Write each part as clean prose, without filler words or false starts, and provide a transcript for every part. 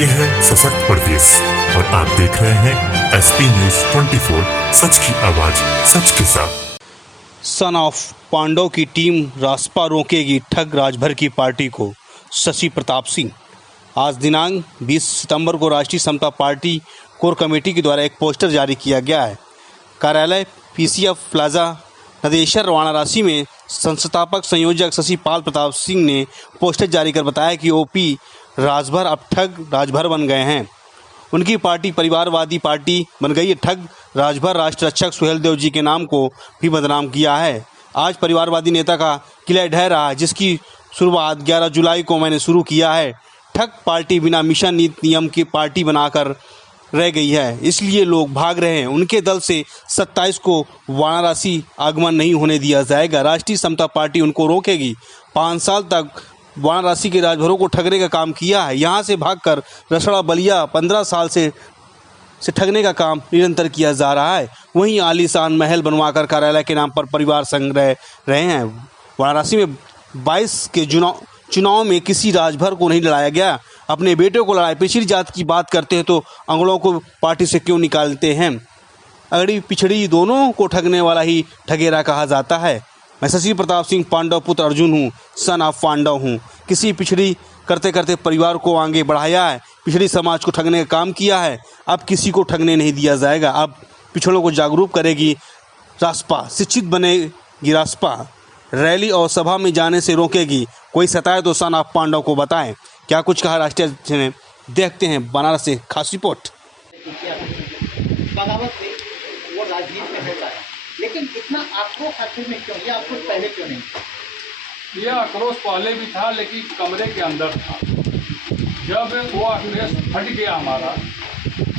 ये है सशक्त प्रदेश और आप देख रहे हैं एसपी न्यूज 24, सच की आवाज सच के साथ। सन ऑफ पांडव की टीम रासपा रोकेगी ठग राजभर की पार्टी को, शशि प्रताप सिंह। आज दिनांक 20 सितंबर को राष्ट्रीय समता पार्टी कोर कमेटी के द्वारा एक पोस्टर जारी किया गया है। कार्यालय पीसीएफ प्लाजा नदेशर वाराणसी में संस्थापक संयोजक शशि प्रताप सिंह ने पोस्टर जारी कर बताया कि ओपी राजभर अब ठग राजभर बन गए हैं। उनकी पार्टी परिवारवादी पार्टी बन गई है। ठग राजभर राष्ट्र रक्षक सुहेल देव जी के नाम को भी बदनाम किया है। आज परिवारवादी नेता का किला ढह रहा है, जिसकी शुरुआत 11 जुलाई को मैंने शुरू किया है। ठग पार्टी बिना मिशन नीति नियम की पार्टी बनाकर रह गई है, इसलिए लोग भाग रहे हैं। उनके दल से 27 को वाराणसी आगमन नहीं होने दिया जाएगा। राष्ट्रीय समता पार्टी उनको रोकेगी। 5 साल तक वाराणसी के राजभरों को ठगने का काम किया है। यहाँ से भागकर रसड़ा बलिया 15 साल से ठगने का काम निरंतर किया जा रहा है। वहीं आलीशान महल बनवाकर कार्यालय के नाम पर परिवार संग रह रहे हैं। वाराणसी में 22 के चुनाव में किसी राजभर को नहीं लड़ाया गया, अपने बेटे को लड़ाया। पिछड़ी जात की बात करते हैं तो अंगड़ों को पार्टी से क्यों निकालते हैं? अगड़ी पिछड़ी दोनों को ठगने वाला ही ठगेरा कहा जाता है। मैं शशि प्रताप सिंह पांडव पुत्र अर्जुन हूँ, सन ऑफ पांडव हूँ। किसी पिछड़ी करते करते परिवार को आगे बढ़ाया है, पिछड़ी समाज को ठगने का काम किया है। अब किसी को ठगने नहीं दिया जाएगा। अब पिछड़ों को जागरूक करेगी रासपा, शिक्षित बनेगी रासपा। रैली और सभा में जाने से रोकेगी। कोई सताए तो सन ऑफ पांडव को बताएं। क्या कुछ कहा राष्ट्रीय अध्यक्ष ने, देखते हैं बनारस से खास रिपोर्ट। बगावत से वो राजनीति में होता है, लेकिन इतना आक्रोश आखिर में क्यों? ये आक्रोश पहले क्यों नहीं? यह आक्रोश पहले भी था, लेकिन कमरे के अंदर था। जब वो आक्रोश फट गया हमारा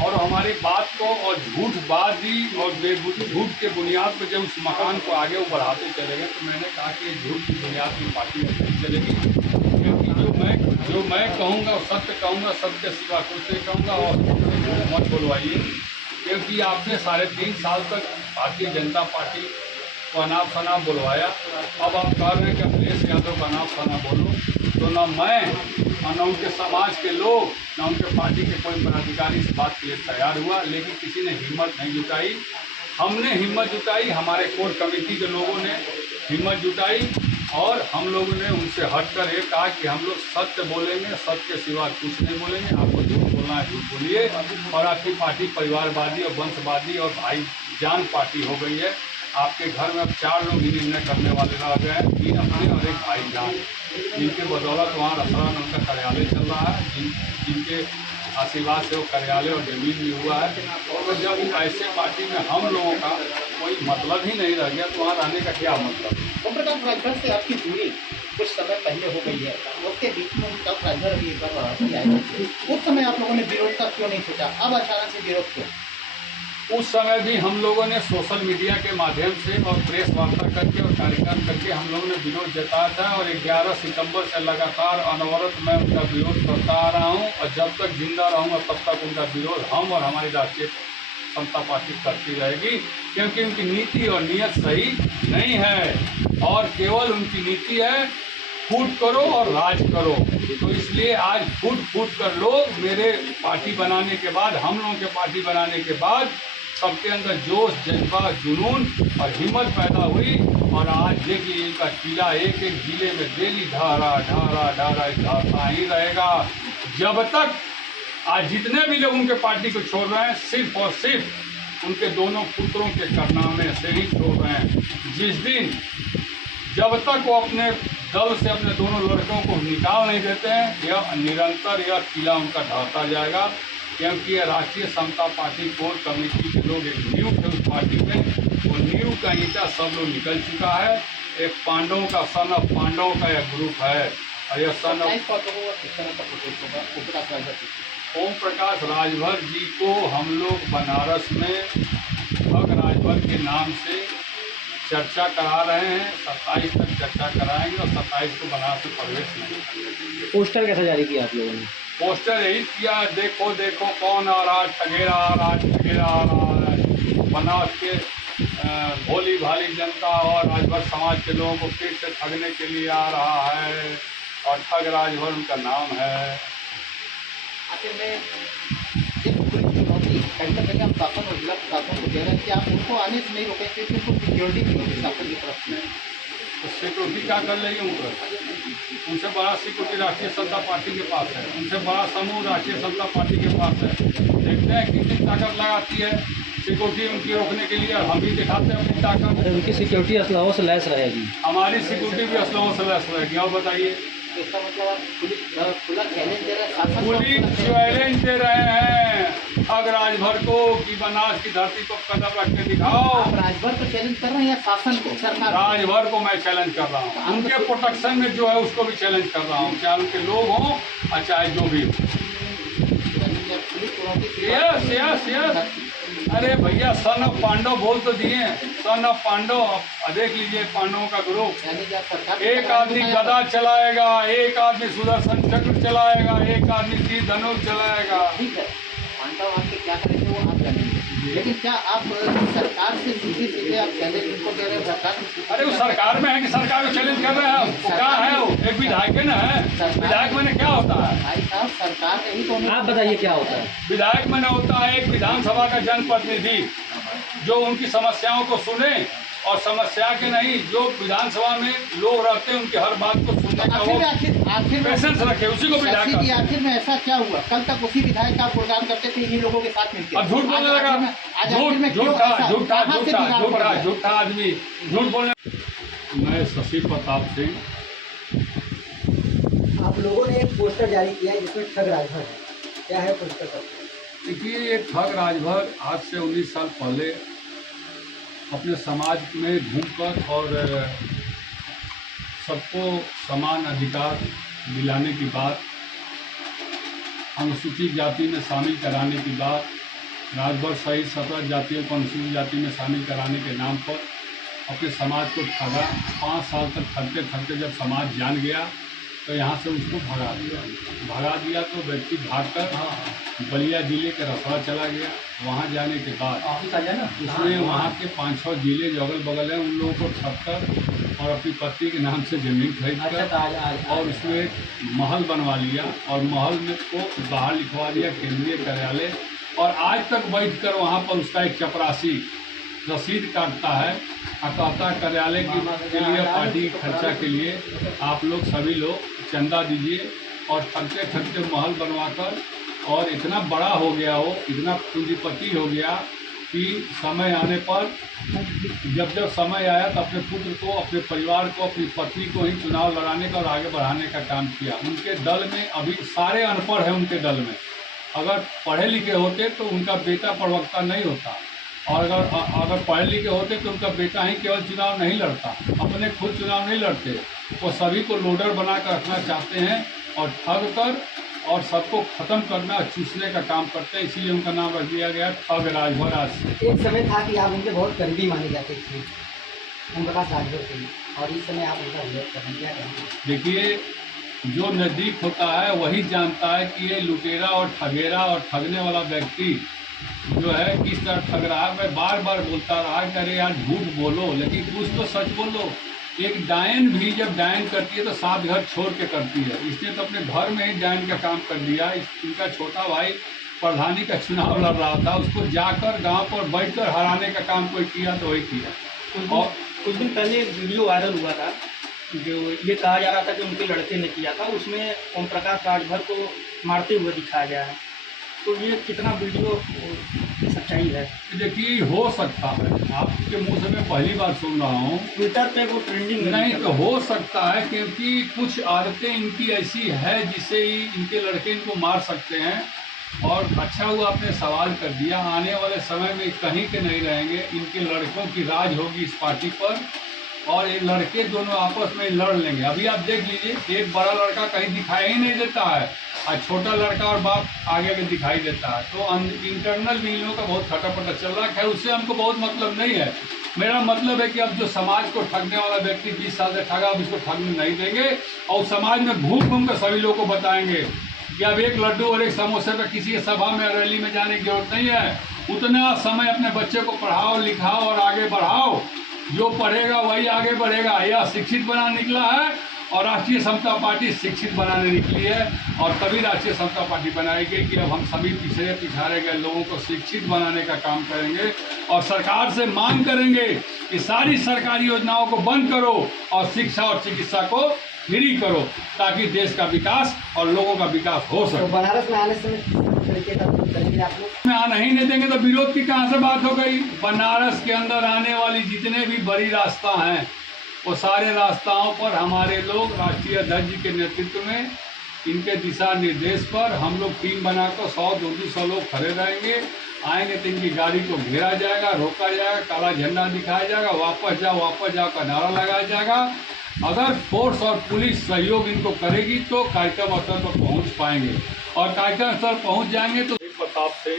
और हमारी बात को और झूठबाजी और झूठ के बुनियाद पर जब उस मकान को आगे वो बढ़ाते चले गए, तो मैंने कहा कि ये झूठ की बुनियाद की पार्टी नहीं चलेगी। क्योंकि जो मैं कहूँगा वो सत्य कहूँगा, सत्य के सिवा कुछ नहीं कहूँगा। और झूठ मत बोलवाइए, क्योंकि आपने 3.5 साल तक भारतीय जनता पार्टी को अनाप शनाप बुलवाया। अब आप कह रहे हैं कि अखिलेश यादव का अनाप शनाप बोलो, तो ना मैं और न उनके समाज के लोग, न उनके पार्टी के कोई पदाधिकारी इस बात के लिए तैयार हुआ। लेकिन किसी ने हिम्मत नहीं जुटाई। हमने हिम्मत जुटाई, हमारे कोर कमेटी के लोगों ने हिम्मत जुटाई और हम लोगों ने उनसे हटकर ये कहा कि हम लोग सत्य बोलेंगे, सत्य के सिवा कुछ नहीं बोलेंगे। आपको झूठ बोलना है झूठ बोलिए। और आपकी पार्टी परिवारवादी और वंशवादी और भाईजान पार्टी हो गई है। आपके घर में अब 4 लोग ही निर्णय करने वाले रह गए हैं, 3 अपने और 1 भाईजान, जिनके बदौलत वहाँ रसड़ा में उनका कार्यालय चल रहा है, जिनके आशीर्वाद से वो कार्यालय और जमीन भी हुआ है। और जब ऐसे पार्टी में हम लोगों का कोई मतलब ही नहीं रह गया, तो वहाँ रहने का क्या मतलब? ओमप्रकाश राजभर से आपकी दूरी कुछ समय पहले हो गई है, उसके बीच में तब राजभर अभी एक बार वाराणसी आए थे। उस समय आप लोगों ने विरोध का क्यों नहीं सोचा? अब अचानक से विरोध क्यों? उस समय भी हम लोगों ने सोशल मीडिया के माध्यम से और प्रेस वार्ता करके और कार्यक्रम करके हम लोगों ने विरोध जताया था। और 11 सितंबर से लगातार अनवरत मैं उनका विरोध करता आ रहा हूं। और जब तक जिंदा रहूंगा तब तक उनका विरोध हम और हमारी राष्ट्रीय समता पार्टी करती रहेगी, क्योंकि उनकी नीति और नीयत सही नहीं है। और केवल उनकी नीति है फूट करो और राज करो। तो इसलिए आज फूट कर लोग मेरे पार्टी बनाने के बाद, हम लोगों के पार्टी बनाने के बाद सबके अंदर जोश, जज्बा, जुनून और हिम्मत पैदा हुई। और आज देखिए इनका किला एक जिले में डेली ढारा ही रहेगा। जब तक आज जितने भी लोग उनके पार्टी को छोड़ रहे हैं, सिर्फ और सिर्फ उनके दोनों पुत्रों के कारनामे से ही छोड़ रहे हैं। जिस दिन जब तक वो अपने दल से अपने दोनों लड़कों को निकाल नहीं देते हैं, यह निरंतर यह किला उनका ढहता जाएगा। क्योंकि राष्ट्रीय समता पार्टी कोर कमेटी के लोग एक नींव थे उस पार्टी में, वो नींव का ईंटा सब लोग निकल चुका है। एक पांडवों का सन ऑफ पांडवों का यह ग्रुप है। और यह सन ऑफ ओम प्रकाश राजभर जी को हम लोग बनारस में ठग राजभर के नाम से चर्चा करा रहे हैं। 27 तक चर्चा कराएंगे और 27 को बनारस में प्रवेश नहीं करेंगे। पोस्टर कैसा जारी किया आप लोगों ने? पोस्टर यही किया, देखो देखो कौन आ रहा है, ठगेरा आ रहा है, ठगेरा आ रहा है। बनारस के भोली भाली जनता और राजभर समाज के लोगों को फिर से ठगने के लिए आ रहा है। और ठग राजभर उनका नाम है। आखिर में एक बड़ी चुनौती कहीं ना कहीं हम शासन और जिला प्रशासन को दे रहे हैं कि आप उनको आने से नहीं रोकें क्योंकि उनको सिक्योरिटी की होगी शासन की तरफ से। तो सिक्योरिटी क्या कर रही है उनसे बड़ा सिक्योरिटी राष्ट्रीय जनता पार्टी के पास है, उनसे बड़ा समूह राष्ट्रीय जनता पार्टी के पास है। देखते हैं कितनी ताकत लगाती है सिक्योरिटी उनकी रोकने के लिए, हम भी दिखाते हैं अपनी ताकत। उनकी सिक्योरिटी असलहों से लैस रहेगी, हमारी सिक्योरिटी भी असलहों से लैस रहेगी। और बताइए, इसका मतलब आप खुला चैलेंज दे रहे हैं शासन को? पुलिस चैलेंज दे रहे हैं ठग राजभर को कि बनास की धरती पर कदम रख के दिखाओ। आप राजभर को चैलेंज कर रहे हैं या शासन को, सरकार? राजभर को मैं चैलेंज कर रहा हूँ, उनके प्रोटेक्शन में जो है उसको भी चैलेंज कर रहा हूँ, चाहे उनके लोग हों और चाहे जो भी हो। पुलिस चुनौती यस यस यस। अरे भैया सन ऑफ पांडव बोल तो दिए, सन ऑफ पांडव। अब देख लीजिए पांडवों का ग्रुप, यानी कि आप सरकार एक आदमी गदा चलाएगा, एक आदमी सुदर्शन चक्र चलाएगा, एक आदमी तीर धनुष चलाएगा। ठीक है, पांडव आपके क्या करेंगे वो आप जानेंगे, लेकिन क्या आप सरकार से सीधे आप चैलेंज उनको दे रहे हैं? सरकार अरे वो सरकार में है कि सरकार को चैलेंज कर रहे हैं? वो क्या है? वो एक विधायक है ना, है विधायक मैंने क्या होता है? भाई साहब सरकार ने ही तो उन्हें- आप बताइए क्या होता है? विधायक मैंने होता है एक विधानसभा का जनप्रतिनिधि जो उनकी समस्याओं को सुने, और समस्या के नहीं, जो विधानसभा में लोग रहते हैं उनकी हर बात को सुनने का वो आखिर में पेशेंस रखे, उसी को विधायक शशि जी, कहते हैं। आखिर में ऐसा क्या हुआ? कल तक उसी विधायक का आप प्रोग्राम करते थे इन्हीं लोगों के साथ मिलकर। अब झूठ बोलने लगा, आज आखिर में क्यों झूठा ऐसा? झूठा कहाँ से झूठा बिगाड़ पड़ झूठा गया? झूठा आदमी झूठ बोलने। मैं शशि प्रताप सिंह। आप लोगों ने एक पोस्टर जारी किया है जिसमें ठग राजभर है, क्या है पोस्टर का? देखिए, ये ठग राजभर आज से 19 साल पहले अपने समाज में घूमकर और सबको समान अधिकार दिलाने की बात, अनुसूचित जाति में शामिल कराने की बात, राजभर सहित 17 जातियों को अनुसूचित जाति में शामिल कराने के नाम पर अपने समाज को ठगा। 5 साल तक ठगते ठगते जब समाज जान गया तो यहाँ से उसको भगा दिया तो व्यक्ति भागकर बलिया जिले के रसड़ा चला गया। वहाँ जाने के बाद उसने वहाँ के 5-6 जिले जो अगल बगल हैं उन लोगों को ठगकर और अपनी पत्नी के नाम से ज़मीन खरीद कर और उसमें एक महल बनवा लिया और महल में को बाहर लिखवा दिया केंद्रीय कार्यालय। और आज तक बैठकर वहाँ पर उसका एक चपरासी रसीद काटता है और कहता है कार्यालय के लिए पार्टी खर्चा के लिए आप लोग सभी लोग चंदा दीजिए। और ठगते ठगते महल बनवाकर और इतना बड़ा हो गया वो, इतना पूंजीपति हो गया कि समय आने पर जब समय आया तो अपने पुत्र को, अपने परिवार को, अपनी पत्नी को ही चुनाव लड़ाने का और आगे बढ़ाने का काम किया। उनके दल में अभी सारे अनपढ़ हैं उनके दल में, अगर पढ़े लिखे होते तो उनका बेटा प्रवक्ता नहीं होता, और अगर पढ़े लिखे होते तो उनका बेटा ही केवल चुनाव नहीं लड़ता, अपने खुद चुनाव नहीं लड़ते। वो सभी को लोडर बना कर रखना चाहते हैं और ठग कर और सबको ख़त्म करना, चूसने का काम करते हैं, इसीलिए उनका नाम रख दिया गया ठग राजभर। आज से एक समय था कि आप उनके बहुत करीबी माने जाते थे ओम प्रकाश राजभर के लिए, और इस समय आप उनका विरोध कर रहे हैं, क्या कहेंगे? देखिए, जो नज़दीक होता है वही जानता है कि ये लुटेरा और ठगेरा और ठगने वाला व्यक्ति जो है किस तरह ठग रहा है। मैं बार बार बोलता रहा कि अरे यार झूठ बोलो लेकिन कुछ तो सच बोलो। एक डायन भी जब डायन करती है तो 7 घर छोड़ के करती है, इसने तो अपने घर में ही डायन का काम कर दिया। इनका छोटा भाई प्रधानी का चुनाव लड़ रहा था, उसको जाकर गांव पर बैठकर हराने का काम कोई किया तो वही किया। और कुछ दिन पहले एक वीडियो वायरल हुआ था जो ये कहा जा रहा था कि उनके लड़के ने किया था, उसमें ओम प्रकाश राजभर को मारते हुए दिखाया गया है, तो ये कितना वीडियो सच्चाई है? देखिए, हो सकता है, आपके मुंह से मैं पहली बार सुन रहा हूँ। ट्विटर पे वो ट्रेंडिंग नहीं तो हो सकता है, क्योंकि कुछ आदतें इनकी ऐसी है जिससे ही इनके लड़के इनको मार सकते हैं। और अच्छा हुआ आपने सवाल कर दिया, आने वाले समय में कहीं के नहीं रहेंगे, इनके लड़कों की राज होगी इस पार्टी पर और ये लड़के दोनों आपस में लड़ लेंगे। अभी आप देख लीजिए, एक बड़ा लड़का कहीं दिखाई ही नहीं देता है और छोटा लड़का और बाप आगे के दिखाई देता है, तो इंटरनल भी इन लोगों का बहुत खटापटा चल रहा है। खैर, उससे हमको बहुत मतलब नहीं है। मेरा मतलब है कि अब जो समाज को ठगने वाला व्यक्ति 20 साल से ठगा, अब इसको ठगने नहीं देंगे और समाज में घूम घूम कर सभी लोगों को बताएंगे कि अब एक लड्डू और एक समोसे पर किसी सभा में रैली में जाने की जरूरत नहीं है। उतना समय अपने बच्चे को पढ़ाओ, लिखाओ और आगे बढ़ाओ। जो पढ़ेगा वही आगे बढ़ेगा। यह शिक्षित बना निकला है और राष्ट्रीय समता पार्टी शिक्षित बनाने निकली है और तभी राष्ट्रीय समता पार्टी बनाएगी कि अब हम सभी पिछाड़े गए लोगों को शिक्षित बनाने का काम करेंगे और सरकार से मांग करेंगे कि सारी सरकारी योजनाओं को बंद करो और शिक्षा और चिकित्सा को फ्री करो ताकि देश का विकास और लोगों का विकास हो तो सके। बनारस में आने से तरीके का करेंगे आप लोग? में आना ही नहीं देंगे तो विरोध की कहाँ से बात हो गई। बनारस के अंदर आने वाली जितने भी बड़ी रास्ता हैं वो सारे रास्ताओं पर हमारे लोग राष्ट्रीय अध्यक्ष जी के नेतृत्व में इनके दिशा निर्देश पर हम लोग टीम बनाकर 100-200 लोग खड़े रहेंगे। आएंगे तो इनकी गाड़ी को घेरा जाएगा, रोका जाएगा, काला झंडा दिखाया जाएगा, वापस जाओ का नारा लगाया जाएगा। अगर फोर्स और पुलिस सहयोग इनको करेगी तो कार्यक्रम स्थल पर पहुंच पाएंगे और कार्यक्रम स्थल पहुंच जाएंगे तो प्रताप से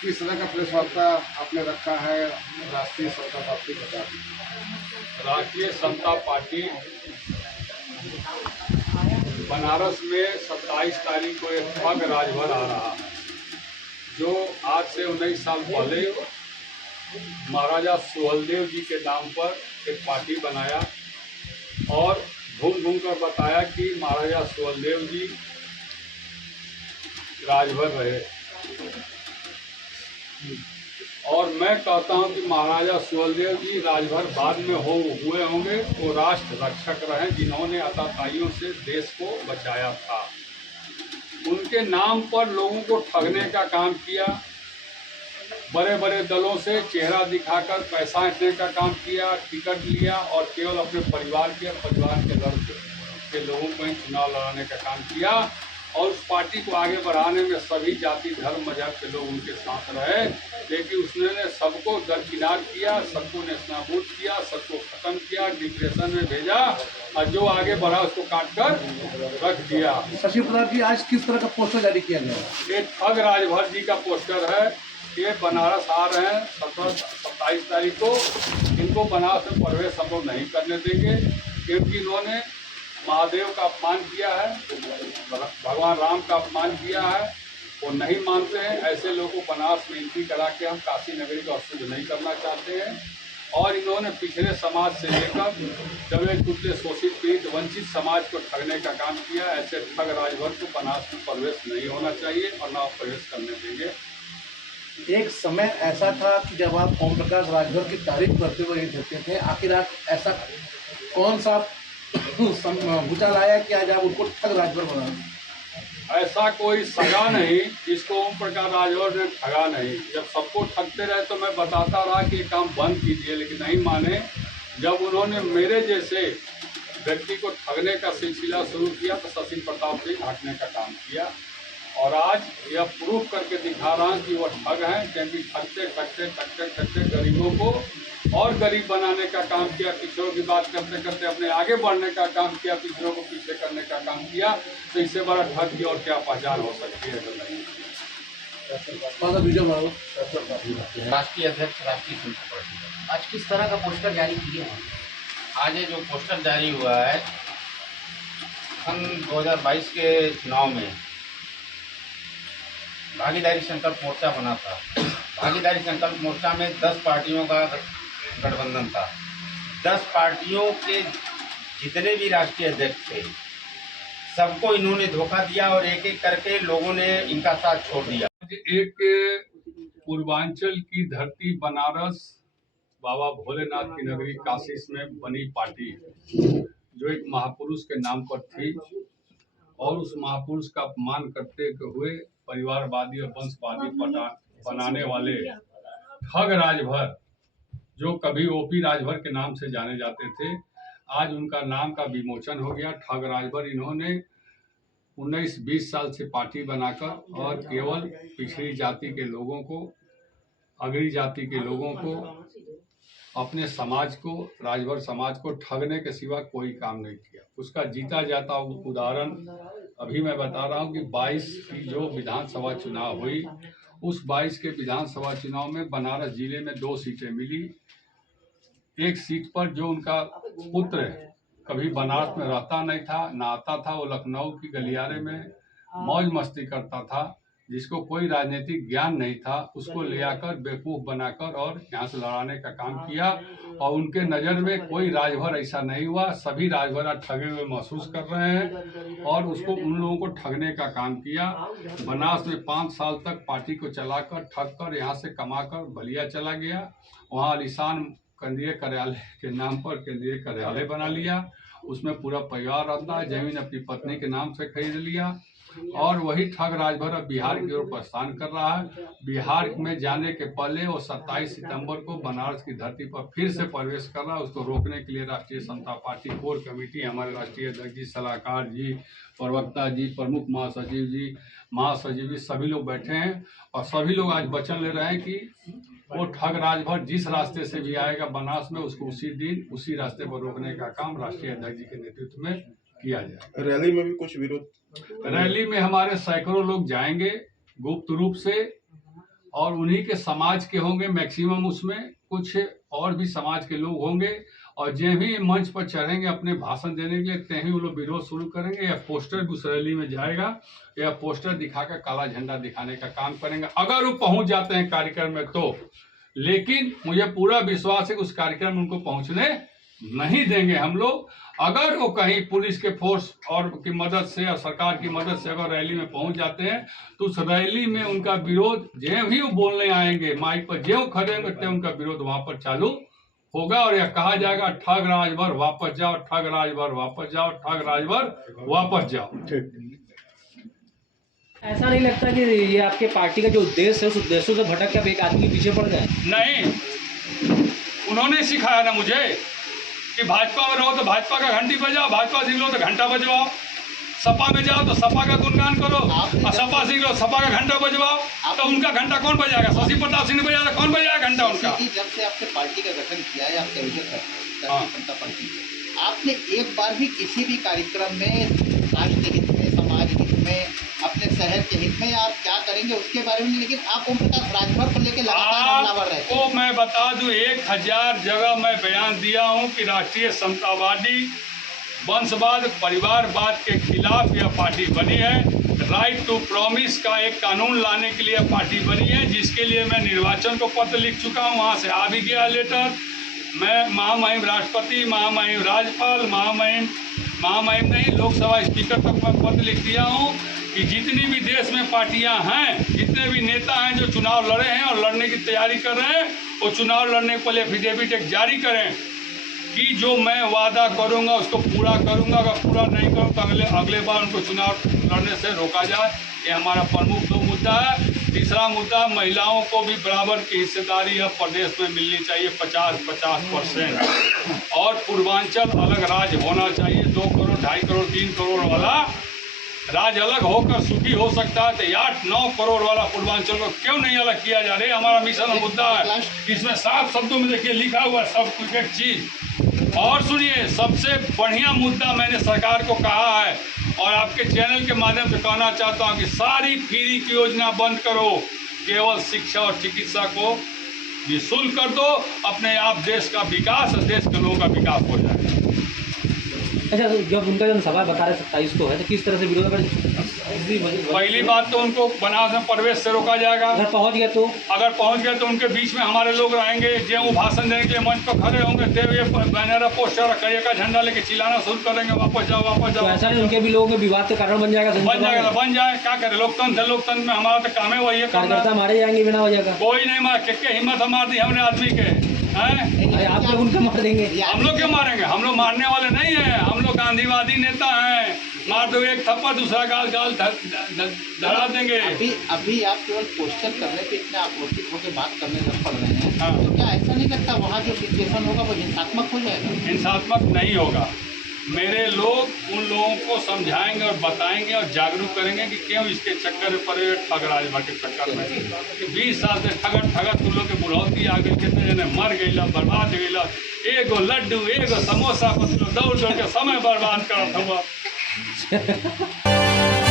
किस तरह का प्रेस वार्ता आपने रखा है राष्ट्रीय समता पार्टी बता? राष्ट्रीय समता पार्टी बनारस में 27 तारीख को एक ठग राजभर आ रहा है जो आज से 19 साल पहले महाराजा सुहेलदेव जी के नाम पर एक पार्टी बनाया और घूम कर बताया कि महाराजा सुहेलदेव जी राजभर रहे। और मैं कहता हूं कि महाराजा सुहेलदेव जी राजभर बाद में हुए होंगे वो राष्ट्र रक्षक रहे जिन्होंने आतताइयों से देश को बचाया था। उनके नाम पर लोगों को ठगने का काम किया, बड़े बड़े दलों से चेहरा दिखाकर पैसा ऐंठने का काम किया, टिकट लिया और केवल अपने परिवार के दर्द के लोगों को ही चुनाव लड़ाने का काम किया और उस पार्टी को आगे बढ़ाने में सभी जाति धर्म मजहब के लोग उनके साथ रहे। लेकिन उसने सबको दरकिनार किया, सबको नेस्तनाबूद किया, सबको खत्म किया, डिप्रेशन में भेजा और जो आगे बढ़ा उसको काट कर रख दिया। शशि प्रताप जी आज किस तरह का पोस्टर जारी किया गया? ये ठग राजभर जी का पोस्टर है। ये बनारस आ रहे हैं 27 तारीख को। इनको बनारस में प्रवेश हम लोग नहीं करने देंगे क्योंकि इन्होंने महादेव का अपमान किया है, भगवान राम का अपमान किया है। वो नहीं मानते हैं। ऐसे लोगों को बनारस में एंट्री करा के हम काशी नगरी को अशुद्ध नहीं करना चाहते हैं। और इन्होंने पिछड़े समाज से लेकर दबे कुचले शोषित पीड़ित वंचित समाज को ठगने का काम किया। ऐसे ठग राजभर को बनारस में प्रवेश नहीं होना चाहिए और ना प्रवेश करने देंगे। एक समय ऐसा था कि जब आप ओम प्रकाश राजभर की तारीफ करते हुए देते थे, आखिर आप ऐसा कौन सा भूचाल आया कि आज आप उनको ठग राजभर बना? ऐसा कोई सगा नहीं जिसको ओम प्रकाश राजभर ने ठगा नहीं। जब सबको ठगते रहे तो मैं बताता रहा कि ये काम बंद कीजिए, लेकिन नहीं माने। जब उन्होंने मेरे जैसे व्यक्ति को ठगने का सिलसिला शुरू किया तो शशि प्रताप सिंह हटने का काम किया और आज यह प्रूफ करके दिखा रहा हूँ कि वो ठग हैं क्योंकि ठगते गरीबों को और गरीब बनाने का काम किया। पिछड़ों की बात करते करते अपने आगे बढ़ने का काम किया, पिछड़ों को पीछे करने का काम किया। तो इससे बड़ा ठग की और क्या पहचान हो सकती है? राष्ट्रीय अध्यक्ष राष्ट्रीय समता पार्टी आज किस तरह का पोस्टर जारी किए हैं? आज ये जो पोस्टर जारी हुआ है सन 2022 के चुनाव में भागीदारी संकल्प मोर्चा बना था। भागीदारी संकल्प मोर्चा में 10 पार्टियों का गठबंधन था। 10 पार्टियों के जितने भी राष्ट्रीय अध्यक्ष थे सबको इन्होंने धोखा दिया और एक एक करके लोगों ने इनका साथ छोड़ दिया। एक पूर्वांचल की धरती बनारस बाबा भोलेनाथ की नगरी काशी में बनी पार्टी जो एक महापुरुष के नाम पर थी और उस महापुरुष का अपमान करते हुए परिवारवादी और वंशवादी बनाने वाले ठग राजभर जो कभी ओपी राजभर के नाम से जाने जाते थे, आज उनका नाम का विमोचन हो गया। ठग राजभर इन्होंने 19-20 साल से पार्टी बनाकर और केवल पिछड़ी जाति के लोगों को, अगड़ी जाति के लोगों को, अपने समाज को, राजभर समाज को ठगने के सिवा कोई काम नहीं किया। उसका जीता जाता उदाहरण अभी मैं बता रहा हूँ कि 22 की जो विधानसभा चुनाव हुई, उस 22 के विधानसभा चुनाव में बनारस जिले में 2 सीटें मिली। एक सीट पर जो उनका पुत्र कभी बनारस में रहता नहीं था, ना आता था, वो लखनऊ की गलियारे में मौज मस्ती करता था। जिसको कोई राजनीतिक ज्ञान नहीं था, उसको ले आकर बेवकूफ़ बनाकर और यहाँ से लड़ाने का काम किया। और उनके नज़र में कोई राजभर ऐसा नहीं हुआ, सभी राजभर आज ठगे हुए महसूस कर रहे हैं और उसको उन लोगों को ठगने का काम किया। बनास में 5 साल तक पार्टी को चलाकर ठग कर यहाँ से कमाकर बलिया चला गया, वहाँ आलीशान केंद्रीय कार्यालय के नाम पर केंद्रीय कार्यालय बना लिया, उसमें पूरा परिवार रहता है, जमीन अपनी पत्नी के नाम से खरीद लिया और वही ठग राजभर अब बिहार की ओर प्रस्थान कर रहा है। बिहार में जाने के पहले वो 27 सितंबर को बनारस की धरती पर फिर से प्रवेश कर रहा है। उसको रोकने के लिए राष्ट्रीय समता पार्टी कोर कमेटी, हमारे राष्ट्रीय अध्यक्ष जी, सलाहकार जी, प्रवक्ता जी, प्रमुख महासचिव जी, महासचिव जी, सभी लोग बैठे हैं और सभी लोग आज वचन ले रहे हैं कि वो ठग राजभर जिस रास्ते से भी आएगा बनारस में, उसको उसी दिन उसी रास्ते पर रोकने का काम राष्ट्रीय अध्यक्ष जी के नेतृत्व में किया जाए। रैली में भी कुछ विरोध? रैली में हमारे सैकड़ों लोग जाएंगे गुप्त रूप से और उन्हीं के समाज के होंगे मैक्सिमम, उसमें कुछ और भी समाज के लोग होंगे और जो भी मंच पर चढ़ेंगे अपने भाषण देने के लिए, तहीं वो लोग विरोध शुरू करेंगे या पोस्टर भी उस रैली में जाएगा या पोस्टर दिखाकर काला झंडा दिखाने का काम करेंगे अगर वो पहुंच जाते हैं कार्यक्रम में तो। लेकिन मुझे पूरा विश्वास है कि उस कार्यक्रम में उनको पहुंचने नहीं देंगे हम लोग। अगर वो कहीं पुलिस के फोर्स और की मदद से या सरकार की मदद से अगर रैली में पहुंच जाते हैं तो उस रैली में उनका विरोध जो भी वो बोलने आएंगे माइक पर, जो खड़े होंगे तो उनका विरोध वहां पर चालू होगा और यह कहा जाएगा ठग राजभर वापस जाओ, ठग राजभर वापस जाओ, ठग राजभर वापस जाओ। ऐसा नहीं लगता कि ये आपके पार्टी का जो उद्देश्य है उस उद्देश्यों से भटक कर एक आदमी पीछे पड़ गए? नहीं, उन्होंने सिखाया ना मुझे कि भाजपा में रहो तो भाजपा का घंटी बजाओ, भाजपा सीख लो तो घंटा बजवाओ, सपा में जाओ तो सपा का गुणगान करो और सपा सीख लो सपा का घंटा बजवाओ। तो उनका घंटा कौन बजाएगा? शशि प्रताप सिंह ने बजाया, कौन बजाएगा घंटा उनका? जब से आपने पार्टी का गठन किया है, आप संयोजक हैं राष्ट्रीय समता पार्टी के, आपने एक बार भी किसी भी कार्यक्रम में राष्ट्र हित में, समाज हित में, अपने शहर के हित में आप क्या करेंगे उसके बारे में, लेकिन आप ओम प्रकाश राजभर को लेकर लगातार हमलावर रहे। तो मैं बता दूं 1000 जगह मैं बयान दिया हूं कि राष्ट्रीय समतावादी वंशवाद परिवारवाद के खिलाफ यह पार्टी बनी है। राइट टू प्रॉमिस का एक कानून लाने के लिए पार्टी बनी है, जिसके लिए मैं निर्वाचन को पत्र लिख चुका हूं, वहां से आ भी गया लेटर। मैं महामहिम राष्ट्रपति, महामहिम राज्यपाल, महामहिम नहीं लोकसभा स्पीकर तक मैं पत्र लिख दिया हूं कि जितनी भी देश में पार्टियां हैं, जितने भी नेता हैं जो चुनाव लड़े हैं और लड़ने की तैयारी कर रहे हैं, वो चुनाव लड़ने के पहले एफिडेविट एक जारी करें कि जो मैं वादा करूंगा उसको पूरा करूंगा, अगर पूरा नहीं करूँ तो अगले बार उनको चुनाव लड़ने से रोका जाए। ये हमारा प्रमुख 2 मुद्दा है। तीसरा मुद्दा, महिलाओं को भी बराबर की हिस्सेदारी अब प्रदेश में मिलनी चाहिए 50% और पूर्वांचल अलग राज्य होना चाहिए। 2 करोड़ 2.5 करोड़ 3 करोड़ वाला राज्य अलग होकर सुखी हो सकता है, तो 8-9 करोड़ वाला पूर्वांचल को क्यों नहीं अलग किया जा रहा है? हमारा मिशन और मुद्दा है। इसमें साफ शब्दों में देखिए लिखा हुआ है सब कुछ एक चीज। और सुनिए, सबसे बढ़िया मुद्दा मैंने सरकार को कहा है और आपके चैनल के माध्यम से कहना चाहता हूँ कि सारी फ्री की योजना बंद करो, केवल शिक्षा और चिकित्सा को निःशुल्क कर दो। अपने आप देश का विकास और देश के लोगों का विकास हो जाएगा। अच्छा, तो जब उनका जनसभा बता रहे 27 को है तो किस तरह से विरोध कर? पहली बात तो उनको बनारस में प्रवेश से रोका जाएगा। अगर पहुंच गया तो? अगर पहुंच गया तो उनके बीच में हमारे लोग रहेंगे, जो वो भाषण देने के लिए मंच पर खड़े होंगे, तो ये बैनर पोस्टर करिए का झंडा लेके चिल्लाना शुरू करेंगे, वापस जाओ वापस जाओ। तो ऐसा नहीं उनके भी लोगों में विवाद का कारण बन जाएगा? बन जाए, क्या करे, लोकतंत्र है, लोकतंत्र में हमारा तो काम है वही है। कार्यकर्ता मारे जाएंगे बिना वजह का? कोई नहीं मार, के हिम्मत मार दी हमने आदमी के हैं। आप लोग उनका मार देंगे? हम लोग क्यों मारेंगे? हम लोग मारने वाले नहीं हैं, हम लोग गांधीवादी नेता हैं। मार दो एक थप्पड़, दूसरा गाल धरा देंगे। अभी आप केवल पोस्टर करने पे इतना आक्रोशित होकर बात करने लग पड़ रहे हैं। तो क्या ऐसा नहीं लगता वहाँ जो विश्लेषण होगा वो हिंसात्मक हो जाएगा? हिंसात्मक नहीं होगा। मेरे लोग उन लोगों को समझाएंगे और बताएंगे और जागरूक करेंगे कि क्यों इसके चक्कर में पड़े, ठग राजभर के चक्कर में। 20 साल से ठगत तुम लोग के बुढ़ौती आ गई, कितने जने मर गई, बर्बाद हो गई। एगो लड्डू एगो समोसा पर दौड़ दौड़ के समय बर्बाद करत हुआ।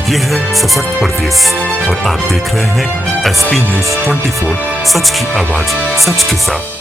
यह है सशक्त प्रदेश और आप देख रहे हैं SP News 24, सच की आवाज सच के साथ।